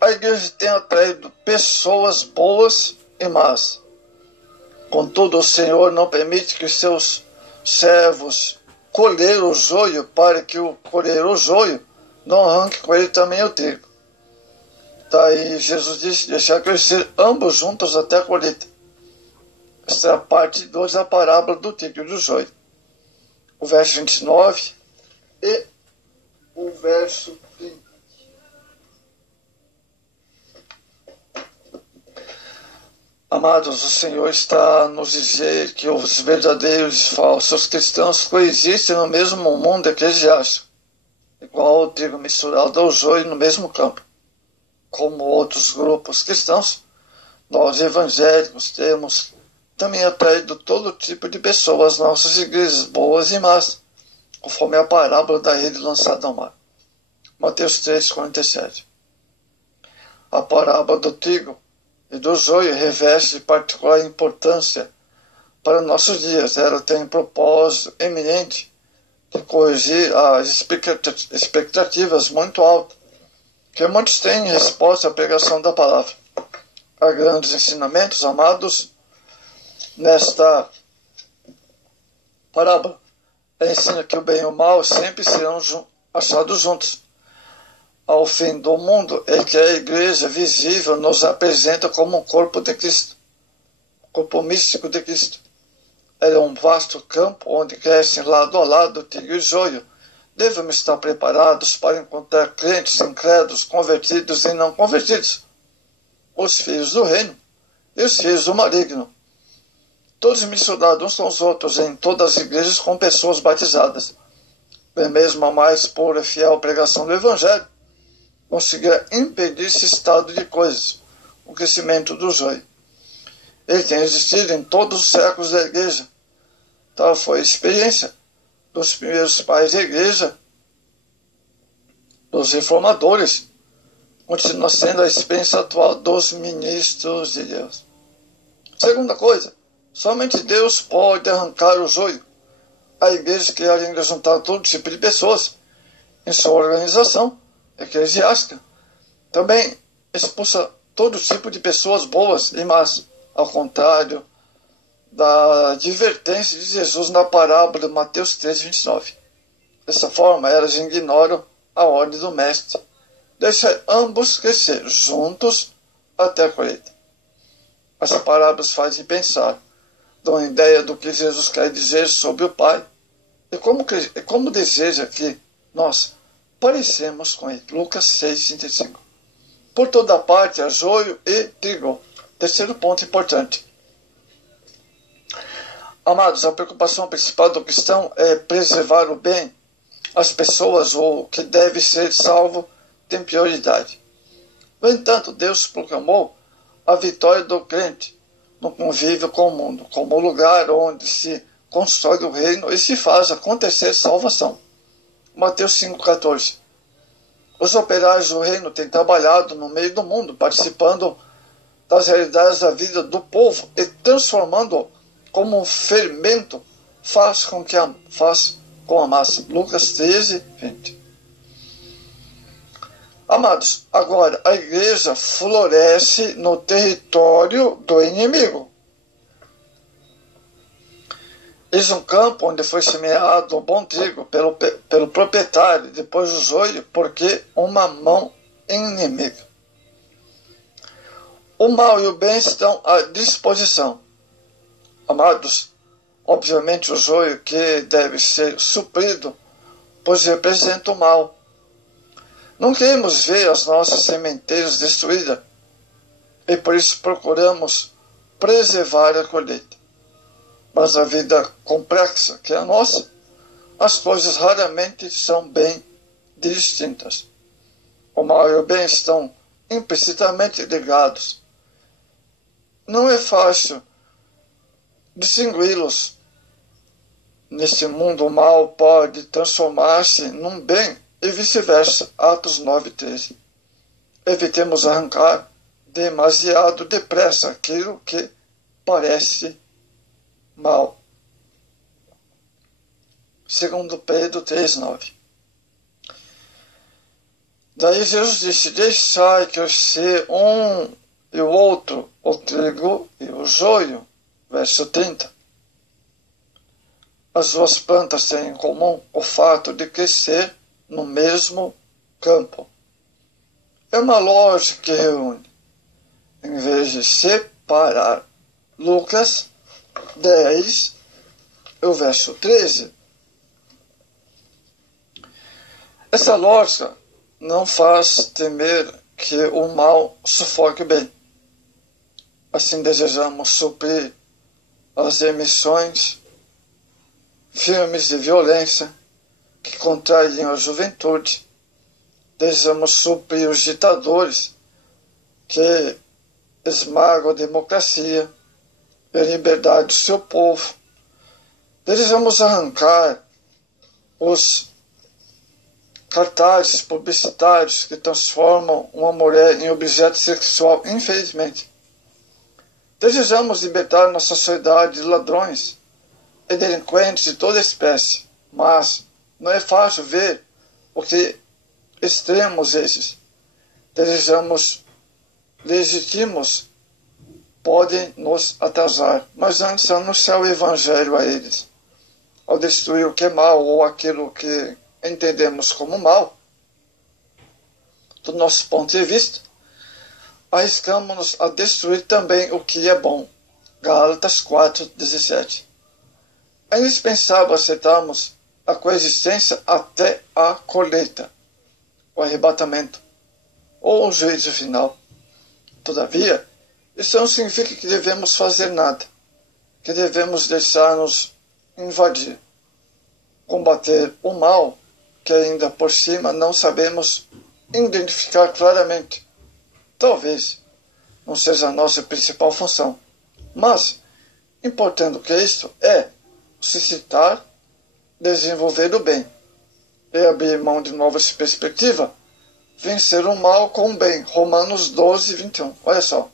A igreja tem atraído pessoas boas e más. Contudo, o Senhor não permite que seus servos colher o joio, para que o colher o joio não arranque com ele também o trigo. Daí Jesus disse: deixar crescer ambos juntos até a colheita. Esta é a parte 2 da parábola do trigo e do joio. O verso 29 e o verso 30. Amados, o Senhor está a nos dizer que os verdadeiros e falsos cristãos coexistem no mesmo mundo eclesiástico, igual o trigo misturado ao joio no mesmo campo. Como outros grupos cristãos, nós evangélicos temos também atraído todo tipo de pessoas às nossas igrejas, boas e más, conforme a parábola da rede lançada ao mar. Mateus 3:47. A parábola do trigo e do joio reveste de particular importância para nossos dias. Ela tem um propósito eminente de corrigir as expectativas muito altas que muitos têm em resposta à pregação da palavra. Há grandes ensinamentos, amados, nesta parábola. Ela ensina que o bem e o mal sempre serão achados juntos. Ao fim do mundo é que a igreja visível nos apresenta como um corpo de Cristo, corpo místico de Cristo. Ela é um vasto campo onde crescem lado a lado trigo e joio. Devemos estar preparados para encontrar crentes incrédulos, convertidos e não convertidos, os filhos do reino e os filhos do maligno, todos misturados uns com os outros em todas as igrejas com pessoas batizadas. Bem mesmo a mais pura e fiel pregação do Evangelho conseguirá impedir esse estado de coisas, o crescimento do joio. Ele tem existido em todos os séculos da igreja. Tal foi a experiência dos primeiros pais da igreja, dos reformadores. Continua sendo a experiência atual dos ministros de Deus. Segunda coisa, somente Deus pode arrancar o joio. A igreja que ainda juntar todo tipo de pessoas em sua organização eclesiástica também expulsa todo tipo de pessoas boas e más, ao contrário da advertência de Jesus na parábola de Mateus 3:29. Dessa forma, elas ignoram a ordem do mestre: deixa ambos crescer juntos até a colheita. Essas parábolas fazem pensar, dão a ideia do que Jesus quer dizer sobre o Pai e como deseja que nós parecemos com ele. Lucas 6:35. Por toda parte há joio e trigo. Terceiro ponto importante. Amados, a preocupação principal do cristão é preservar o bem. As pessoas ou o que deve ser salvo tem prioridade. No entanto, Deus proclamou a vitória do crente no convívio com o mundo, como lugar onde se constrói o reino e se faz acontecer salvação. Mateus 5:14. Os operários do reino têm trabalhado no meio do mundo, participando das realidades da vida do povo e transformando como um fermento faz com a massa. Lucas 13:20. Amados, agora a igreja floresce no território do inimigo. Eis um campo onde foi semeado o bom trigo pelo proprietário, depois o joio, porque uma mão inimiga. O mal e o bem estão à disposição. Amados, obviamente o joio que deve ser suprido, pois representa o mal. Não queremos ver as nossas sementeiras destruídas e por isso procuramos preservar a colheita. Mas a vida complexa que é a nossa, as coisas raramente são bem distintas. O mal e o bem estão implicitamente ligados. Não é fácil distingui-los. Neste mundo, o mal pode transformar-se num bem e vice-versa. Atos 9:13. Evitemos arrancar demasiado depressa aquilo que parece mal. 2 Pedro 3:9. Daí Jesus disse: deixai que eu seja um e o outro, o trigo e o joio. Verso 30. As duas plantas têm em comum o fato de crescer no mesmo campo. É uma lógica que reúne, em vez de separar. Lucas 10, o verso 13. Essa lógica não faz temer que o mal sufoque o bem. Assim desejamos suprir as emissões, filmes de violência que contraem a juventude. Desejamos suprir os ditadores que esmagam a democracia e a liberdade do seu povo. Desejamos arrancar os cartazes publicitários que transformam uma mulher em objeto sexual, infelizmente. Desejamos libertar nossa sociedade de ladrões e delinquentes de toda espécie, mas não é fácil ver o que extremos esses desejamos legítimos podem nos atrasar, mas antes anunciar o Evangelho a eles. Ao destruir o que é mal ou aquilo que entendemos como mal, do nosso ponto de vista, arriscamos-nos a destruir também o que é bom. Gálatas 4:17. É indispensável aceitarmos a coexistência até a colheita, o arrebatamento ou o juízo final. Todavia, isso não significa que devemos fazer nada, que devemos deixar-nos invadir, combater o mal que ainda por cima não sabemos identificar claramente. Talvez não seja a nossa principal função, mas, importando que isto é suscitar, desenvolver o bem e abrir mão de novas perspectivas, vencer o mal com o bem. Romanos 12:21. Olha só.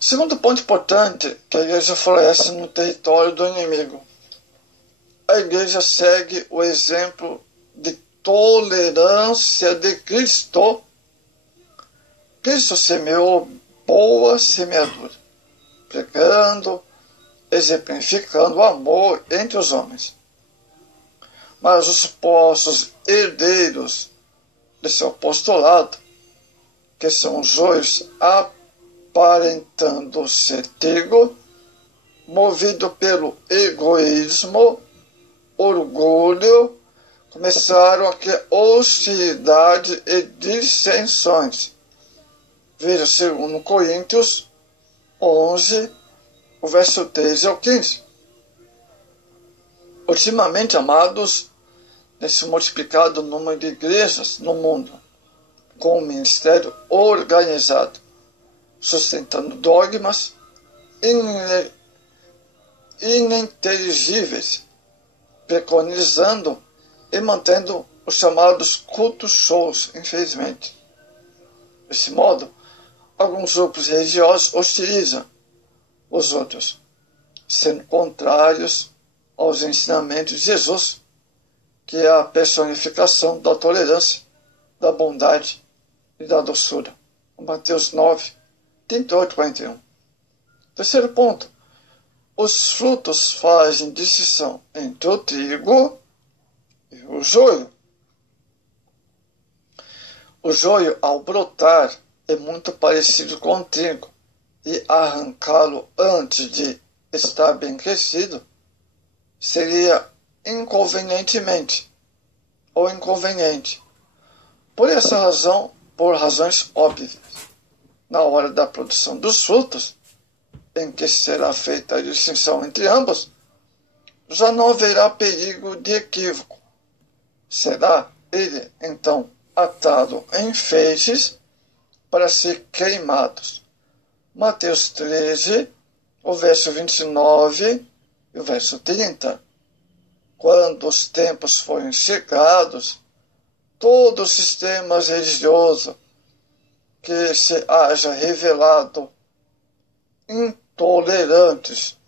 Segundo ponto importante, que a igreja floresce no território do inimigo. A igreja segue o exemplo de tolerância de Cristo. Cristo semeou boa semeadura, pregando, exemplificando o amor entre os homens. Mas os supostos herdeiros de seu apostolado, que são os joios aparentando ser trigo, movido pelo egoísmo, orgulho, começaram a criar hostilidade e dissensões. Veja 2 Coríntios 11, o verso 13 ao 15. Ultimamente, amados, nesse multiplicado número de igrejas no mundo, com um ministério organizado, sustentando dogmas ininteligíveis, preconizando e mantendo os chamados cultos shows, infelizmente. Desse modo, alguns grupos religiosos hostilizam os outros, sendo contrários aos ensinamentos de Jesus, que é a personificação da tolerância, da bondade e da doçura. Mateus 9, 38-41. Terceiro ponto. Os frutos fazem distinção entre o trigo e o joio. O joio, ao brotar, é muito parecido com o trigo, e arrancá-lo antes de estar bem crescido seria inconveniente. Por essa razão, por razões óbvias, na hora da produção dos frutos, em que será feita a distinção entre ambos, já não haverá perigo de equívoco. Será ele, então, atado em feixes para ser queimados. Mateus 13, o verso 29 e o verso 30. Quando os tempos forem chegados, todo o sistema religioso que se haja revelado intolerantes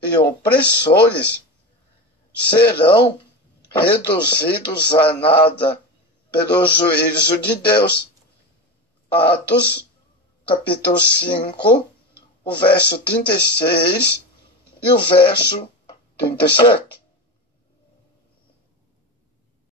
e opressores serão reduzidos a nada pelo juízo de Deus. Atos, capítulo 5, o verso 36 e o verso 37.